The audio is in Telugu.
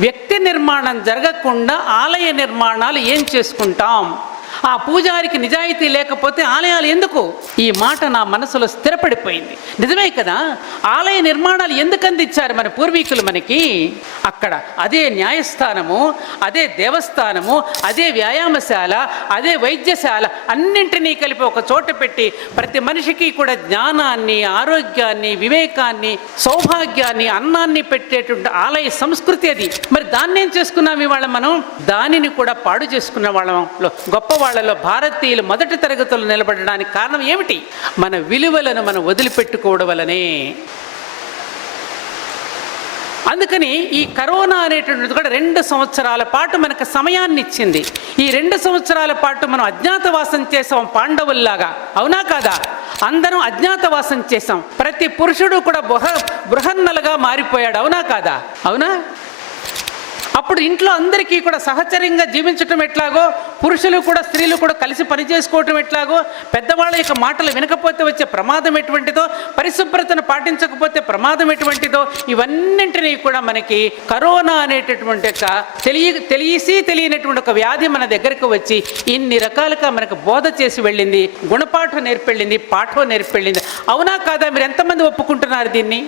వ్యక్తి నిర్మాణం జరగకుండా ఆలయ నిర్మాణాలు ఏం చేసుకుంటాం? ఆ పూజారికి నిజాయితీ లేకపోతే ఆలయాలు ఎందుకు? ఈ మాట నా మనసులో స్థిరపడిపోయింది. నిజమే కదా, ఆలయ నిర్మాణాలు ఎందుకు అందించారు మన పూర్వీకులు మనకి? అక్కడ అదే న్యాయస్థానము, అదే దేవస్థానము, అదే వ్యాయామశాల, అదే వైద్యశాల, అన్నింటినీ కలిపి ఒక చోట పెట్టి ప్రతి మనిషికి కూడా జ్ఞానాన్ని, ఆరోగ్యాన్ని, వివేకాన్ని, సౌభాగ్యాన్ని, అన్నాన్ని పెట్టేటువంటి ఆలయ సంస్కృతి అది. మరి దాన్ని ఏం చేసుకున్నాం ఇవాళ మనం? దానిని కూడా పాడు చేసుకున్న వాళ్ళలో, గొప్ప వాళ్ళలో భారతీయులు మొదటి తరగతులు నిలబడడానికి కారణం ఏమిటి? మన విలువలను మనం వదిలిపెట్టుకోవడం వలనే. అందుకని ఈ కరోనా అనేటువంటిది కూడా 2 సంవత్సరాల పాటు మనకు సమయాన్ని ఇచ్చింది. ఈ 2 సంవత్సరాల పాటు మనం అజ్ఞాతవాసం చేసాం పాండవుల్లాగా, అవునా కాదా? అందరం అజ్ఞాతవాసం చేసాం. ప్రతి పురుషుడు కూడా బృహన్నలుగా మారిపోయాడు, అవునా కాదా? అవునా? అప్పుడు ఇంట్లో అందరికీ కూడా సహచర్యంగా జీవించటం ఎట్లాగో, పురుషులు కూడా స్త్రీలు కూడా కలిసి పనిచేసుకోవటం ఎట్లాగో, పెద్దవాళ్ళ యొక్క మాటలు వినకపోతే వచ్చే ప్రమాదం ఎటువంటిదో, పరిశుభ్రతను పాటించకపోతే ప్రమాదం ఎటువంటిదో, ఇవన్నింటినీ కూడా మనకి కరోనా అనేటటువంటి ఒక తెలియనటువంటి ఒక వ్యాధి మన దగ్గరకు వచ్చి ఇన్ని రకాలుగా మనకు బోధ చేసి వెళ్ళింది, గుణపాఠం నేర్పెళ్ళింది, పాఠం నేర్పెళ్ళింది. అవునా కాదా? మీరు ఎంతమంది ఒప్పుకుంటున్నారు దీన్ని?